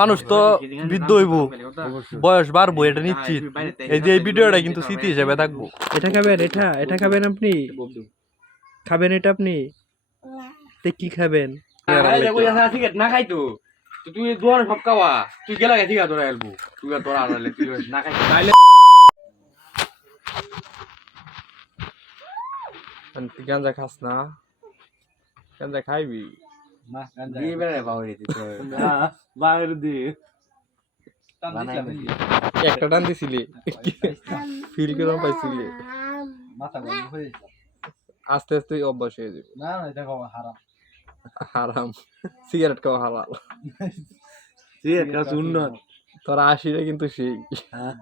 মানুষ তো বৃদ্ধ হইব। বয়স বাড়বো এটা নিশ্চিত। এই যে এই ভিডিওটা কিন্তু স্মৃতি হিসেবে থাকব। এটা খাবেন এটা এটা খাবেন আপনি? খাবেন এটা আপনি? তে কি খাবেন? না খাই তো। তুই দোয়ান সব খাওয়া। তুই গেলা গেছি তোরা এলবো তুই তোরা আনালে তুই না খাই তুই গাঞ্জা খাস না? গাঞ্জা খাইবি? দিয়ে একটা টান দিছিলি ফিল কেরম পাইছিলি আস্তে আস্তে অভ্যাস হয়ে যাবে না না এটা খাওয়া হারাম হারাম সিগারেট খাওয়া হালাল সিগারেট খাওয়া তোর কিন্তু সেই হ্যাঁ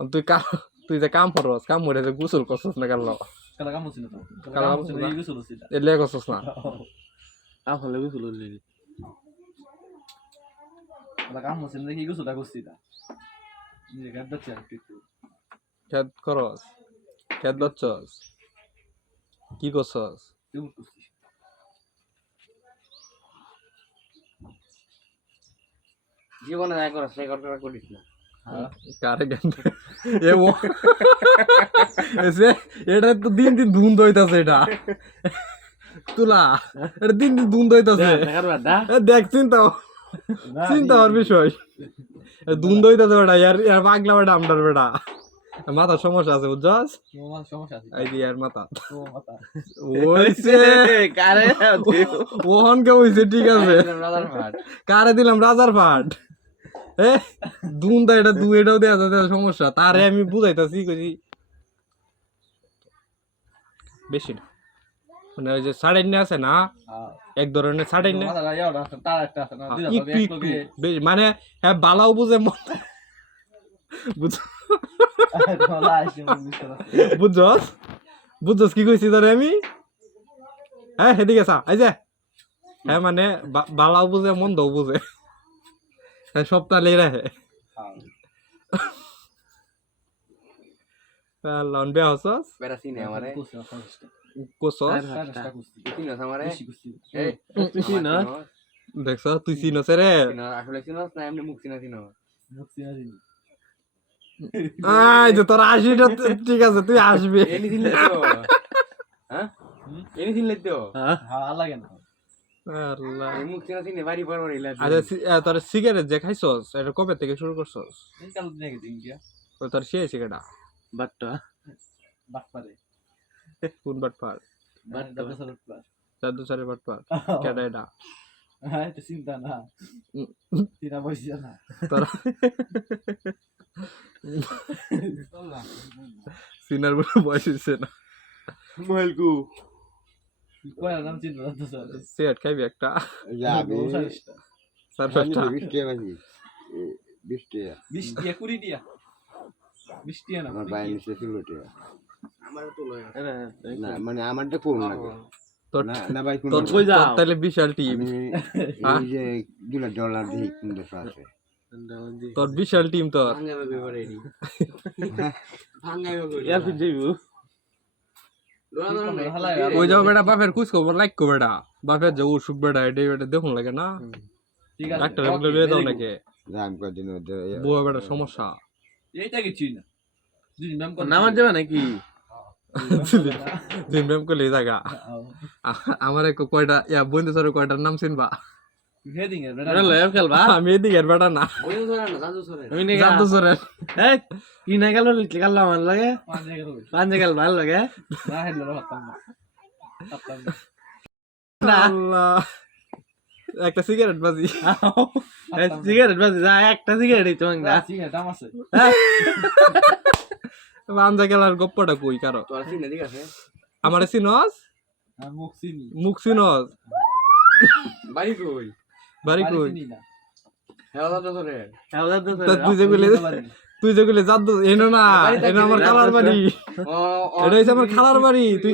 তুই কাম তুই যে কাম করস কাম করে যে গোসল করছস না কাল কালা কাম তো কালা। এই এলে করছস না। আফলে গুলো লিলি কালা কাম হচ্ছে না এই গুলো করছি না নিজে গাদ দাচ্ছে আর একটু খেদ করস খেদ লচ্ছস কি করছস তুই করছি জীবনে যাই করা রেকর্ড করা করিস না? এটা তো দিন দিন ধুন্দ হইতাছে এটা। তুলা এটা দিন দিন ধুন্দ হইতাছে দেখ চিন্তা চিন্তা হওয়ার বিষয়। এ ধুন্দ হইতাছে বেটা ইয়ার ইয়ার পাগলা বেটা আমটার বেটা। মাথার সমস্যা আছে বুঝছস? সমস্যা আছে। এই ইয়ার মাথা। ওইছে। কারে ওহন কে হইছে ঠিক আছে। কারে দিলাম রাজার ফাট। এ দুন্দা এটা দু এটাও দেয়া যাচ্ছে সমস্যা। তারে আমি বুঝাইতাছি কইছি বেশি না। মানে ওই যে সাড়াইনে আছে না এক ধরনের সাড়াইনে একটা একটু একটু মানে হ্যাঁ বালাও বুঝে মন বুঝছস? বুঝছস কি কইছি তোরে আমি? হ্যাঁ হেদিকে সা এই যে। হ্যাঁ মানে বালাও বুঝে মন্দও বুঝে। হ্যাঁ। রাখে লন বেয়া হসস বেড়া সিনে আমারে। কুসি না সমস্যা কোসস তারটা কুসি। চিনস আমারে? বেশি কুসি এই তুই চিনস? দেখছ? তুই চিনস রে? চিনস? আসলে চিনস না এমনি মুখ চিনা চিনস? মুক্তি আছে আই যে তোর আশিটা তো- ঠিক আছে তুই আসবি। এনি চিনলে তো হ্যাঁ? এনি চিনলে তো হ্যাঁ। লাগে না। সিগারেট যে খাইছস এটা কবে থেকে শুরু করছস? তোর সে সিগারেটা বাট্টা বাটপারে। কোন বাটপার? বাটপার কেডা এটা হ্যাঁ চিন্তা না। চিনা না তোর সিনার বলে বয়স না। নাম চিনতে স্যার খাইবি একটা যাবে কুড়ি না আমার বাইরে নিচে তো লয় না মানে আমারটা না তাহলে বিশাল টিম আমি? যে ডলার দিই কোন দেশে আছে তোর বিশাল টিম তোর ওই যাও বেটা বাপের কুছ কো লাইক কো বেটা বাপের যে অসুখ বেটা এটা বেটা দেখুন লাগে না? ঠিক আছে ডাক্তার বলে লয়ে দাও নাকি? রাম দিন বুয়া বেটা সমস্যা। এইটা কিছু না দুদিন ম্যাম করে যাবে নাকি? দিন কো জায়গা। আমার এক কয়টা ইয়া বন্ধু সরে কয়টার নাম চিনবা? আমি এদিকে বেটা না জাদু সরে কি না গেল গেল আমার লাগে রয়েছে গেল ভালো লাগে একটা সিগারেট বাজি সিগারেট বাজে যা একটা সিগারেট দিতে না আছে দাম আঞ্জা গেলার গপ্পটা কই কারও আমারে আর মুখ বাড়ি কই বাড়ি কই? না। তুই যে গুলি তুই যে গুলি জাদু এনো না এনো আমার খালার বাড়ি। এটা হইছে আমার খালার বাড়ি। তুই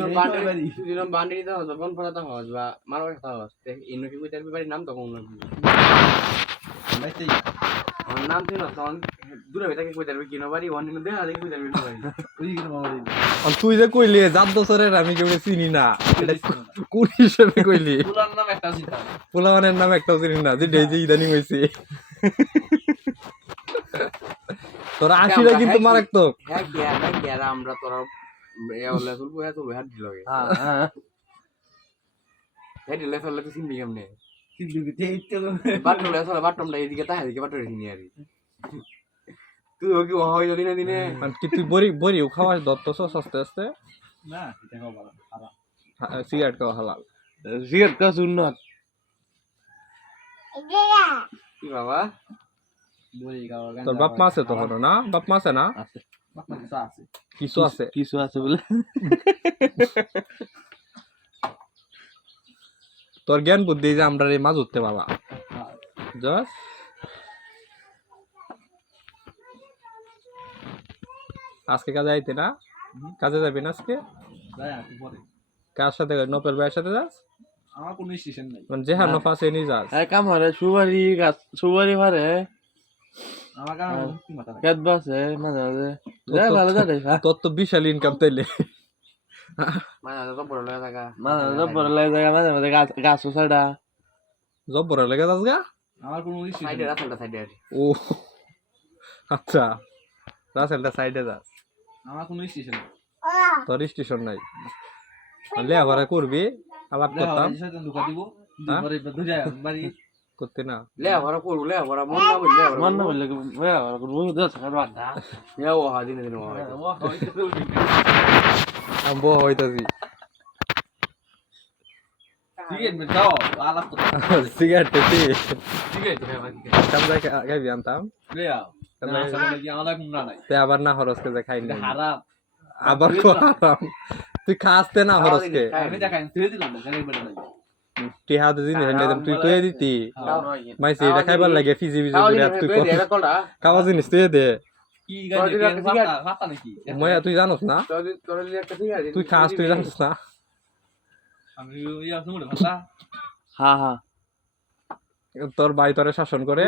বান্ডি তুই যখন দিতে হস বা মারবার কথা হস। ইন্ন কি কইতে বাড়ির নাম তখন না। নাম আমার নাম ছিল তখন হয়ে তুই যে কইলি জাত বছরের আমি কেউ চিনি না। এটা কোন হিসেবে কইলি? পুরার নাম একটাও চিনি না যে ডেই ইদানিং হয়েছে তোর আশিটা কিন্তু মারাত্মক। হ্যাঁ কি আর কি আমরা তোরা হ্যাঁ হ্যাঁ হ্যাঁ। হ্যাঁ চিনবি কেমনে? বাটনটা বাটনটা এদিকে তাই এদিকে বাটন চিনি আর তুই কি হয় যদি না দিনে কি তুই বড়ি বড়িও খাওয়াস দত্ত আস্তে আস্তে না এটা খাওয়া ভালো সিগারেট খাওয়া হালাল সিগারেট কা শুন কি বাবা তোর বাপ মা আছে তখন না বাপ মা আছে না আছে বাপ মা কিছু আছে কিছু আছে বলে তোর জ্ঞান বুদ্ধি যে আমরা এই মাছ উঠতে পারবা হ্যাঁ আজকে কাজে আইতে না? কাজে যাবি না আজকে? যাই আপনি পরে। কার সাথে? নপেল ভাইয়ের সাথে যাস? আমার কোনো স্টেশন নাই। মানে যেহার না। নফাসে নিয়ে যাস। হ্যাঁ কাম হারে সুবারি গাছ সুবারি হারে আমার কারণ কি মাথা নাই খেত বাসে মাঝে মাঝে। যাই ভালো যাই দেখা তোর তো বিশাল ইনকাম তাইলে। জব্বর লেগে যাস গা? আমার কোনো স্টেশন সাইডে রাস্তাটা সাইডে ও আচ্ছা। রাসেলটা সাইডে যাস। আমার কোনো স্টেশন তোর স্টেশন নাই। লেখাপড়া করবি আলাপ করতাম। দিব। হ্যাঁ? বাড়ি করতে না। লে ভরা করু লে মন না বললে মন না বললে লে ভরা করু দশ টাকা বাদা ইয়া ও হাদিন দিন। ও আমি বউ হইতাছি ঠিক আছে যাও আলাপ করতে সিগারেট খাইবি আনতাম আবার না হরসকে যে খাই না আবার তুই খাসতে না হরসকে আমি তুই দিলাম না জানি বেটা নাই তুই হাতে জিনিস এনে দিতাম তুই দিতি। মাইসি এটা খাইবার লাগে ফিজি ফিজি করে তুই কর খাওয়া জিনিস তুই দে তুই জানোস না তুই খাস তুই জানোস না হ্যাঁ হ্যাঁ তোর ভাই তোরে শাসন করে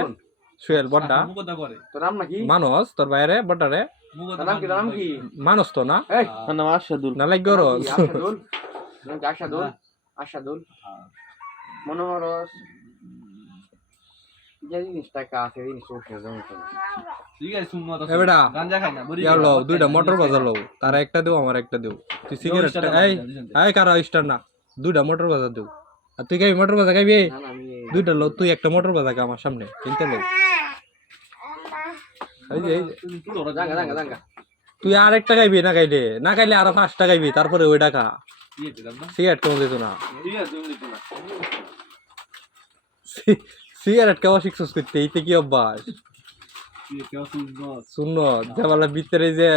সুয়েল বড্ডা। মুখ কথা তোর নাম নাকি? মানস তোর বাইরে বড্ডারে। মুখ তোর নাম কি তোর নাম কি? মানস তো না? নাম আশাদুল না? লাগ মনোহরস লও দুইটা মোটর বাজালো তারা একটা দেও আমার একটা দেও। তুই সিগারেট এই এই কারা স্টার না। দুইটা মোটর বাজা দেও। আর তুই খাবি মোটর বাজা খাবি? দুইটা লো তুই একটা মোটর বাজা খা আমার সামনে কিনতে লো তুই আর একটা খাইবি না খাইলে? না খাইলে আরও পাঁচটা খাইবি তারপরে ওইটা খা। সিগারেট কেমন দিত না। সিগারেট খাওয়া শিখছিস করতে এইতে কি অভ্যাস? শূন্য। যেবেলা ভিতরে যে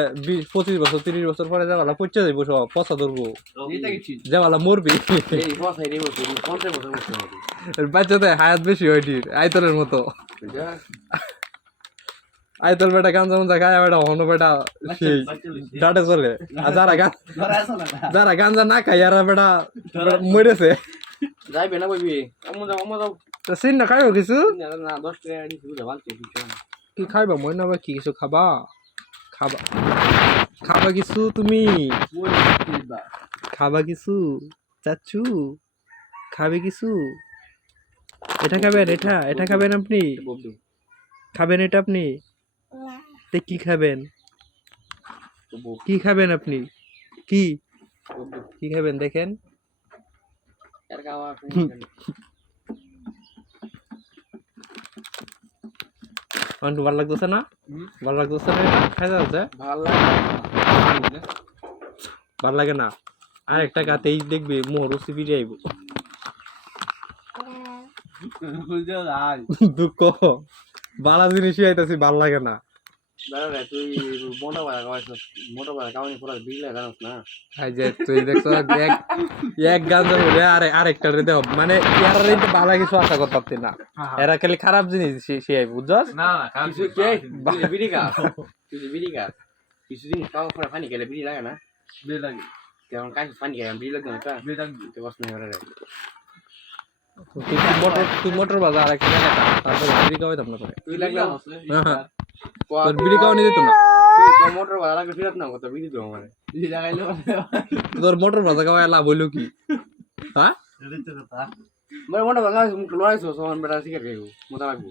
পঁচিশ বছর তিরিশ বছর পরে যেবেলা পচে যাইব সব পচা ধরবো। মরবি। বাচ্চাতে হায়াত বেশি হয় ডির আইতলের মতো। আইতল বেটা গাঞ্জা মঞ্জা খায় বেটা হন বেটা সেই ডাটে চলে। আর যারা গান যারা গাঞ্জা না খায় আর বেটা মরেছে। যাইবে না বইবি সিন না খাইব কিছু? না না দশ টাকা কি খাইবা? মই না বা কি কিছু খাবা? খাবা খাবা কিছু তুমি? খাবা কিছু? চাচ্ছু খাবে কিছু? এটা খাবেন এটা এটা খাবেন আপনি? খাবেন এটা আপনি? তে কি খাবেন? কি খাবেন আপনি? কি? কি খাবেন দেখেন? খাওয়া ভালো লাগতেছে না? ভালো লাগতেছে না? খাই যাচ্ছে? ভালো লাগে ভালো লাগে না? আর একটা গাতেই দেখবি মোর সিপি যাইব দুঃখ। বালা জিনিসই আইতাছি ভালো লাগে না। দাদা রে তুই মোটা বড় খাওয়াইছ মোটা বড় খাওয়ানি পুরো বিগলে জানোস না। আই যে তুই দেখছ এক এক গাঞ্জা বলে আরে আরেকটা রে দেব মানে ইয়ার রে তো ভালো কিছু আশা করতে পারতি না। এরা খালি খারাপ জিনিস সে আই বুঝছস? না কিছু কে? তুই যে বিড়ি খা তুই যে বিড়ি খা কিছু দিন খাওয়া পরে পানি খেলে বিড়ি লাগে না? লাগে। কেমন কাজ পানি খেয়ে বিড়ি লাগে না তা? বেটা তুই বস না রে তুই তুই মোটর তুই মোটর বাজা আরেকটা জায়গা খা, তারপরে ফ্রি খাওয়াই দাম না করে তুই লাগলে হ্যাঁ, হ্যাঁ। তোর বিড়ি খাওয়া নিয়ে না মোটর ভাড়া লাগে ফিরাত না কত বিধি তো আমার এই জায়গায় তোর মোটর ভাজা খাওয়া লাভ হইল কি? হ্যাঁ? মানে মোটর ভাড়া মুখ লড়াইছো সমান বেটা সিগারেট খাইবো মোটা লাগবো।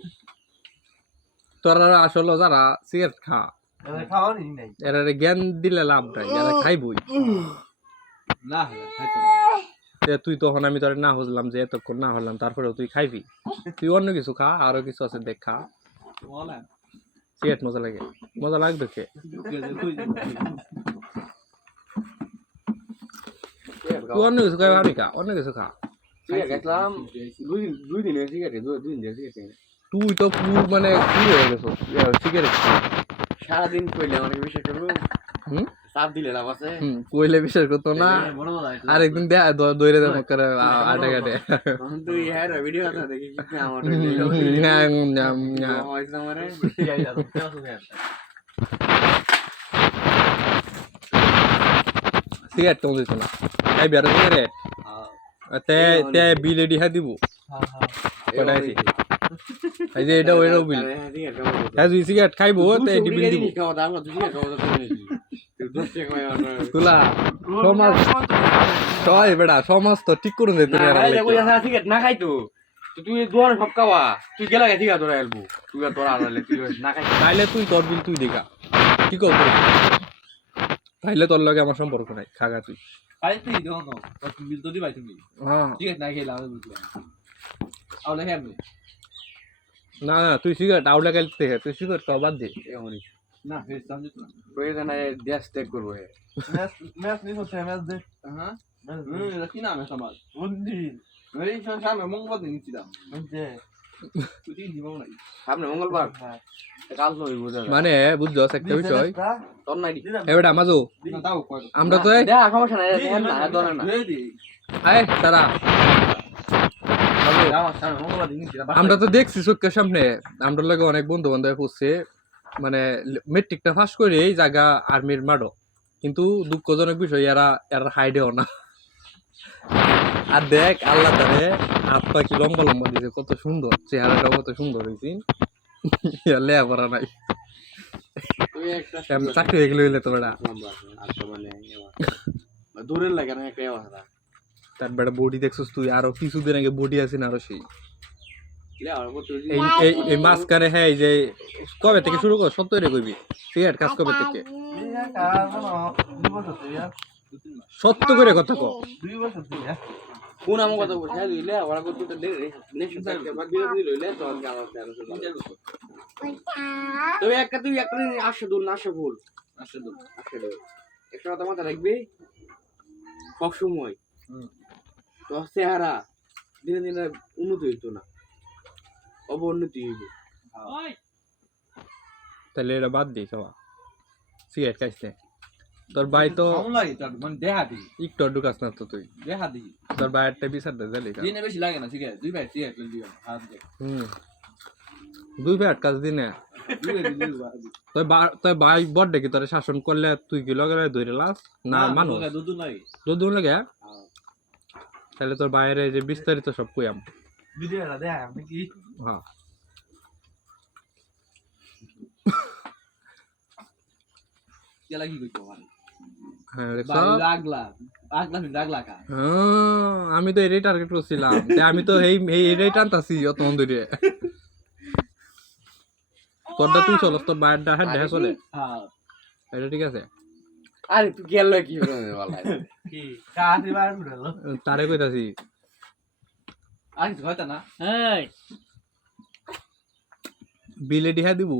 তোরা আসলে যারা সিগারেট খা। খাওয়া এরা জ্ঞান দিলে লাভ নাই এরা খাইবই। না তুই তখন আমি তোর না বুঝলাম যে এতক্ষণ না হলাম তারপরে তুই খাইবি। তুই অন্য কিছু খা আরও কিছু আছে দেখ খা। বলা সিগারেট মজা লাগে। মজা লাগবে কে তুই অন্য কিছু খাই ভাবি খা অন্য কিছু খা। তুই তো পুর মানে কি হয়ে গেছো। সিগারেট সারাদিন কইলে অনেক বিষয় করব হুম? চাপ দিলে লাভ আছে। হুম কইলে বিশ্বাস করতো না। আরেকদিন দে দৌড়ে দেবো করে আটে কাটে তুই হ্যাঁ ভিডিও কথা দেখি কি আমার সিগারেট তো দিত না। এই বেরো সিগারেট তে তে বিল এডি হা দিব। এই যে এটা ওইটাও বিল। হ্যাঁ তুই সিগারেট খাইবো তে এডি বিল দিব। তুলা সমাজ সবাই বেটা সমাজ তো ঠিক করে দে তুই সিগারেট না খাইতো। তুই দোয়ান সব খাওয়া। তুই গেলা গেছি গা তোরা এলবো। তুই তোরা আড়ালে তুই না খাই তাইলে তুই তোর বিল তুই দেখা কি কর তাইলে তোর লগে আমার সম্পর্ক নাই খাগা তুই। তুই দেখো না তুমি বিল তো দিবাই তুমি। হ্যাঁ। ঠিক আছে না খেয়ে লাভ বুঝলাম আউলে কেমনে না না তুই সিগারেট আউলা গেল থেকে তুই সিগারেট খাওয়া বাদ দে। এমনই না ফেস সামনে তো না প্রয়োজনে দেশ ত্যাগ করব ম্যাচ ম্যাচ ম্যাচ দে হ্যাঁ? বুদ্ধি। সামনে মঙ্গলবার দিন ছিলাম। বুঝছে? মঙ্গলবার? দাদা মানে বুঝছস একটা বিষয়। তোর নাই আমাজো না তাও কয়। আমরা তো সমস্যা নাই আয় তারা আমরা তো দেখছি চোখের সামনে। আমরা লগে অনেক বন্ধু বান্ধব পড়ছে। মানে মেট্রিকটা পাস করে এই জায়গা আর্মির মাডো কিন্তু দুঃখজনক বিষয় এরা এরা হাইডেও না। আর দেখ আল্লাহ তারে হাত পা কি লম্বা লম্বা দিয়েছে কত সুন্দর। চেহারাটাও কত সুন্দর হয়েছে লেয়া পড়া নাই। তুই চাকরি হয়ে গেলে হইলে তো বেড়া। দূরের লাগে না একটা তার বেড়া বডি দেখছিস তুই আরও কিছুদিন আগে বডি আছে না আরও সেই। এই মাঝখানে হ্যাঁ এই যে কবে থেকে শুরু কর? সত্তরে কইবি। সিগারেট কাজ কবে থেকে? সত্য করে কথা কো দুই বছর থেকে কোন আমার কথা বলছে হ্যাঁ দিলে আর কত তো নেক্সট টাইম বাদ দিয়ে দিল লে তো আমি আমার তেরো তবে একটা তুই একটা আসে দূর না আসে ভুল। আসে দূর একটা কথা মাথা রাখবি সব সময় তো চেহারা দিনে দিনে উন্নতি হইতো না। অবনতি হইব তাহলে এটা বাদ দিই সবা সিগারেট খাইছে তোর ভাই তো মানে দেহা দি একটু ঢুকাস না তো তুই দেহা দি তোর ভাইয়েরটা বিচার দে জালি দিনে বেশি লাগে না ঠিক আছে দুই ভাই ঠিক আছে দিও হাত দে হুম দুই ভাই কাজ দিনে দুই ভাই বড় কি তোর শাসন করলে তুই কি লগে লগে ধরে লাস না মানুষ দুধ লাগে দুধ লাগে তাহলে তোর বাইরে যে বিস্তারিত সব কইয়াম ভিডিওটা দেখ আপনি কি হ্যাঁ কেলা কি কইতো আমি তো এটাই টার্গেট করছিলাম। আমি তো এই এটাই টানতাছি অত ধরে তোরটা তুই চলস তোর বাইরটা হ্যাঁ দেখা চলে। হ্যাঁ। এটা ঠিক আছে? আরে তুই গেল কি? তারে কইতাছি কিছু হয়তো না বিলে ডিহা দিব।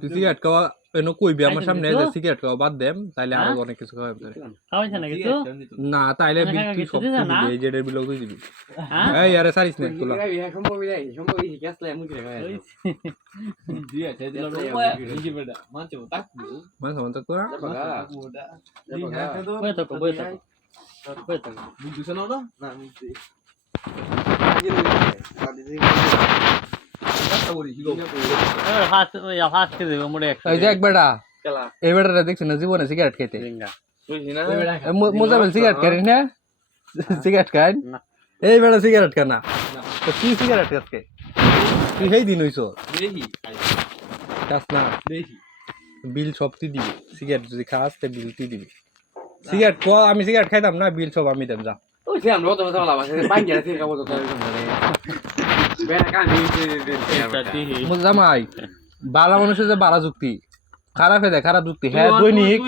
তুই সিগারেট খাওয়া এনো কইবি আমার সামনে যে সিগারেট খাওয়া বাদ দেম তাইলে আরও অনেক কিছু খাওয়াবি তোরে খাওয়াইছে না কিছু না তাইলে বিল তুই সব দিবি এই জেডের বিল তুই দিবি। হ্যাঁ? এই আরে সারিস না তোলা। সম্ভব যাই সম্ভব এই গ্যাস লাই মুখে রাখা দিয়ে আছে নিজে বেটা মানছে তাক মানে সমান তো বই থাকো বই থাকো। বই থাকো। বুঝছ না ওটা না বুঝছি কথা বলি কি গো এবার ফাস্ট ওই ফাস্ট কে দেবে মোড়ে একশো এই যে এক বেটা খেলা এই বেটাটা দেখছি না জীবনে সিগারেট খেতে না। মোজাবেল সিগারেট খাই না। সিগারেট খাই এই বেটা সিগারেট খানা তো কি সিগারেট খাসকে তুই সেই দিন হইছো? খাস না। বিল সব তুই দিবি। সিগারেট যদি খাস তে বিল তুই দিবি। সিগারেট ক আমি সিগারেট খাইতাম না বিল সব আমি দেব যা। ওই সে আমরা কত কথা বলা আছে বাইক গেছে কাবো তো তাই মানে বেড়া কান দিয়ে বালা মানুষের যে বালা যুক্তি খারাপ হয়ে খারাপ যুক্তি হ্যাঁ দৈনিক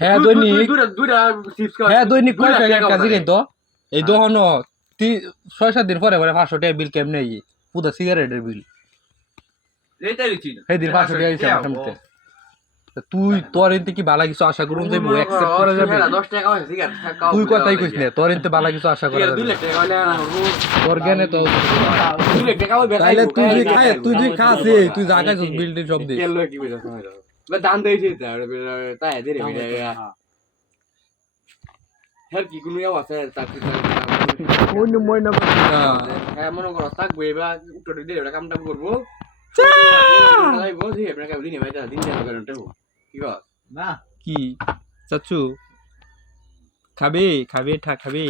হ্যাঁ দৈনিক হ্যাঁ দৈনিক কয় প্যাকেট টাকা কিন্তু এই দোকান ছয় সাত দিন পরে পরে পাঁচশো টাকা বিল কেমনে পুরো সিগারেটের বিল সেই দিন পাঁচশো টাকা তুই তোর কি বালা কিছু আশা করুন যে অ্যাকসেপ্ট করা যাবে হ্যাঁ, টাকা হয় তুই কথাই কইস না তোর বালা কিছু আশা করা যাবে লাখ টাকা হলে তোর জ্ঞানে তো দুই লাখ টাকা হবে তাইলে তুই যে খায় তুই যে খাস এই, তুই যা খাইছ বিল টিল সব কেলো কি সময় দান দিয়েছে তাই ধীরে ধীরে হ্যাঁ কি কোনো ইয়াও আছে তার মইন মইন হ্যাঁ মনে করো থাকব এবার উত্তর দিয়ে কামটা করব লাগবো ঠিক আপনাকে দিন ভাই দিন দেওয়া করেন কি কর? না। কি? চাচু। খাবে খাবে ঠা খাবে।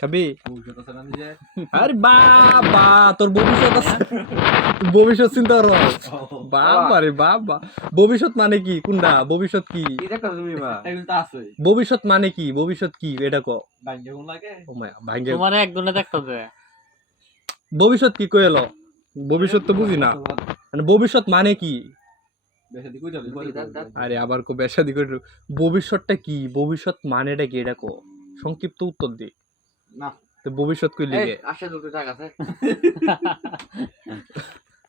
খাবে? আরে বাবা তোর ভবিষ্যৎ ভবিষ্যৎ চিন্তা কর। বাবা। রে বাবা। ভবিষ্যৎ মানে কি? কোনটা? ভবিষ্যৎ কি? ভবিষ্যৎ মানে কি? ভবিষ্যৎ কি? এটা ক। ভবিষ্যৎ কি কই এলো ভবিষ্যৎ তো বুঝি না। মানে ভবিষ্যৎ মানে কি? আরে আবার কো বেশাদি করে ভবিষ্যৎটা কি? ভবিষ্যৎ মানেটা কি? এটা কো। সংক্ষিপ্ত উত্তর দে। না। তো ভবিষ্যৎ কইলে আসে তো টাকা আছে।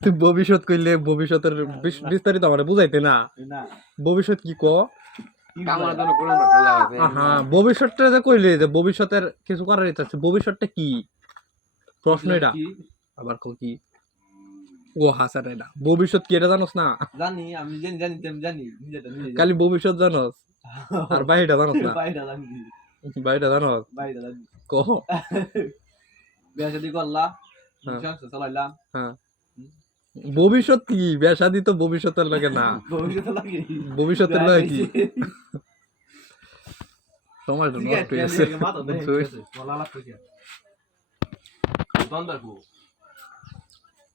তুই ভবিষ্যৎ কইলে ভবিষ্যতের বিস্তারিত আমার বুঝাইতে না। না। ভবিষ্যৎ কি ক? আহা ভবিষ্যৎটা যে কইলে যে ভবিষ্যতের কিছু করার ইচ্ছা আছে ভবিষ্যৎটা কি? প্রশ্ন এটা। আবার কো কি? ও হাসার এটা ভবিষ্যৎ কি এটা জানোস না? জানি আমি জানি জানি তেম জানি খালি ভবিষ্যৎ জানোস। আর বাহিরটা জানোস না? বাইরে জানি বাহিরটা জানোস? বাইরে জানি। কহ বিয়া শাদি করলা হ্যাঁ। সংসার চালাইলাম। ভবিষ্যৎ কি? বেশাদি তো ভবিষ্যতের লাগে না। ভবিষ্যৎ লাগে ভবিষ্যতের লাগে কি? সময় তো নষ্ট হয়ে গেছে। তুই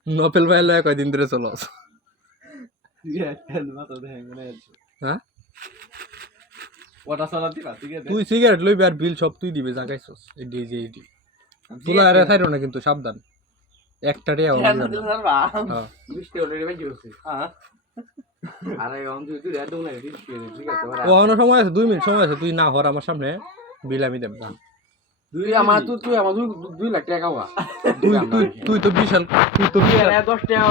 নপেল ভাই লয় কয়দিন ধরে হ্যাঁ? আছে? তুই সিগারেট লইবি আর বিল সব তুই দিবে জাগাইছস এই ডি তুলা আরে থাইরো না কিন্তু সাবধান। একটা রে হ্যাঁ। অন্য সময় আছে দুই মিনিট সময় আছে তুই না হর আমার সামনে বিল আমি দেব। তুই আমার তুই তুই আমার দুই লাখ টাকা তুই তুই তুই তো বিশাল তুই তো বিশাল দশ টাকা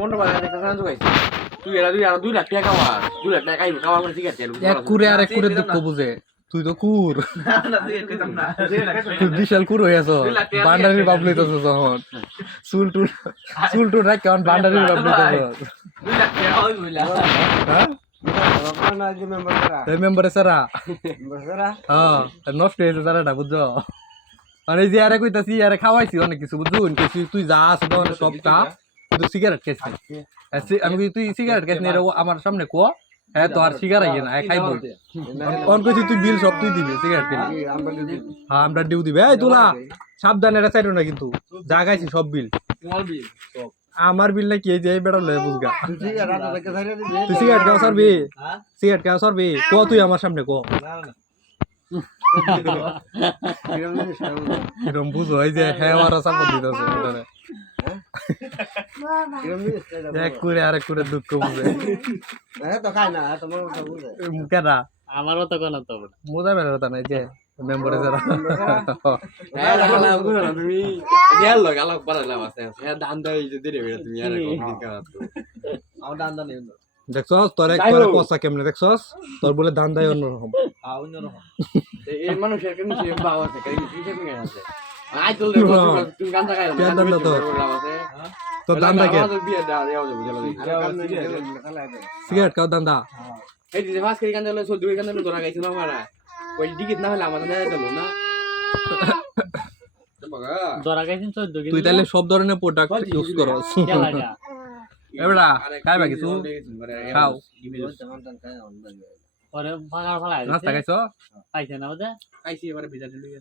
মন্ডপ বাজার একটা জোগাইছি তুই এরা দুই আর দুই লাখ টাকা খাওয়া। দুই লাখ টাকা খাওয়া করে ঠিক আছে এক কুরে আর এক কুরে দুঃখ বুঝে। তুই তো কুর। তুই বিশাল কুর হয়ে আছো। বান্ডারির বাপ লইতেছ যখন। চুল টুল চুল টুল রাখ কেমন বান্ডারির বাপ লইতেছ। দুই লাখ টাকা হ্যাঁ? এই মেম্বারে সারা হ্যাঁ নষ্ট হয়েছে সারাটা বুঝছ? মানে এই যে আরে কইতাছি আরে খাওয়াইছি অনেক কিছু বুঝছ কিছু তুই যা আছে তো সব কা কিন্তু সিগারেট খেয়েছি আমি তুই সিগারেট খেয়েছি আমার সামনে কো। হ্যাঁ তো আর সিগারেট ইয়ে না খাইব। কোন কইছি তুই বিল সব তুই দিবি সিগারেট কিনে হ্যাঁ আমরা ডিউ দিবে। এই তুলা সাবধানে এটা চাইরো না কিন্তু। যা সব বিল তোমার বিল, সব। আমার বিল নাকি এই যে এই বেড়া লয়ে বুঝগা। তুই সিগারেট খাও সরবি হ্যাঁ? সিগারেট খাও সরবি ক তুই আমার সামনে ক? না, না, না। এরকম বুঝো এই যে হ্যাঁ ওরা সাপোর্ট দিতেছে। এক করে আরেক করে দুঃখ বুঝে। কেনা আমারও তো কোনো তো মোজা বেড়ার কথা নাই যে মেম্বারে যারা। হ্যাঁ লাগালা বুঝো না তুমি হ্যাঁ লোক আলোক পারালাম আছে। হ্যাঁ দান দেয় যে দিরে বেড়া তুমি আর আমার দান দান এলো। দেখছস তোর এক যাই কষা কেমনে দেখছস? তোর বলে দান দেয় অন্যরকম। আ, অন্যরকম। এই মানুষের কেন সে বাবা আছে কেন কিসে তুমি আছে? আই তো তুমি গান লাগাই কেন দান দান কে সিগারেট খাও দান দা। এই যে ফাস করে দিলে সো দুই গান দিলে তোরা গাইছিল মারা। ওই ডিকিট না হলে আমাদের না। দিল না ধরা চোদ্দ তুই তাহলে সব ধরনের প্রোডাক্ট ইউজ করস এবারা খাইবা কিছু? খাও। না।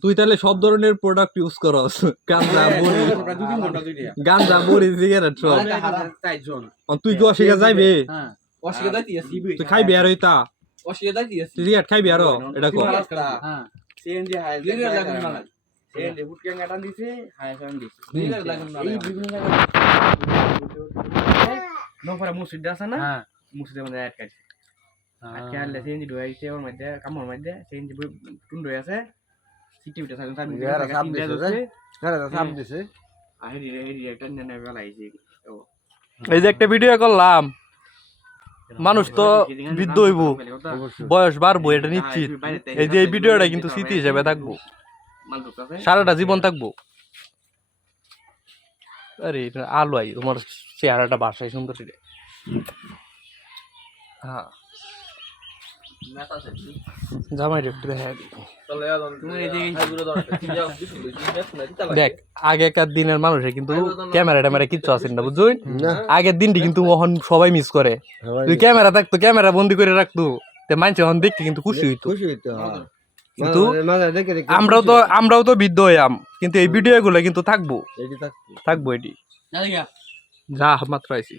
তুই তাহলে সব ধরনের প্রোডাক্ট ইউজ করস গাঞ্জা মুড়ি। গাঞ্জা মুড়ি সিগারেট সব। তুই কি অশিকা যাইবে? হ্যাঁ। অসুবিধা দিয়েছি তুই খাইবি আর ওইটা অসুবিধা দিয়েছি সিগারেট খাইবি আর এটা কো হ্যাঁ সিএনজি হাই লিগার লাগুন না লাগে। সিএনজি হুটকে গাটান দিছে। হাই সান দিছে লিগার লাগুন না এই বিভিন্ন নফরা মুসিদ আছে না? হ্যাঁ। মুসিদের মধ্যে সিএনজি ঢুকাইছে ওর মধ্যে সিএনজি টুন রয়ে আছে সিটি উঠে থাকুন সাপ দিছে হ্যাঁ। সাপ দিছে। আর হেডি হেডি একটা নেনে এই যে একটা ভিডিও করলাম। মানুষ তো বৃদ্ধ হইব। বয়স বাড়বো, এটা নিশ্চিত। এই যে এই ভিডিওটা কিন্তু স্মৃতি হিসেবে থাকব। সারাটা জীবন থাকব। আরে আলো আই, তোমার চেহারাটা বাসায় সুন্দর হ্যাঁ। জামাই একটু দেখা দেখ না দিতা লাগে দেখ আগেকার দিনের মানুষে কিন্তু ক্যামেরা ট্যামেরা কিচ্ছু আছে না না। আগের দিনটি কিন্তু ওহন সবাই মিস করে। তুই ক্যামেরা থাকতো ক্যামেরা বন্দি করে রাখতো তে মানুষ এখন দেখতে কিন্তু খুশি হইতো। খুশি হইতো হ্যাঁ। কিন্তু আমরাও তো আমরাও তো বৃদ্ধ হইয়াম কিন্তু এই ভিডিও গুলো কিন্তু থাকব। থাকব। এটি। যা মাত্র আইসি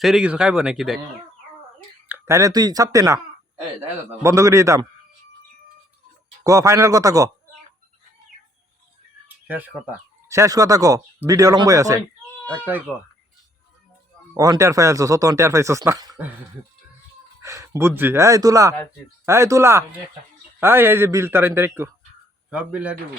সেরে কিছু খাইবো নাকি দেখ? তাইলে তুই ছাড়তে না। বন্ধ করে দিতাম। ক ফাইনাল কথা ক। শেষ কথা। শেষ কথা ক। ভিডিও লম্বই আছে। একটাই ক। অন টেয়ার ফাইলছ সত অন টিয়ার ফাইছস না। বুঝছি। এই তুলা। এই তুলা। এই এই যে বিল তার ইন্টারেক্ট সব বিল দিব।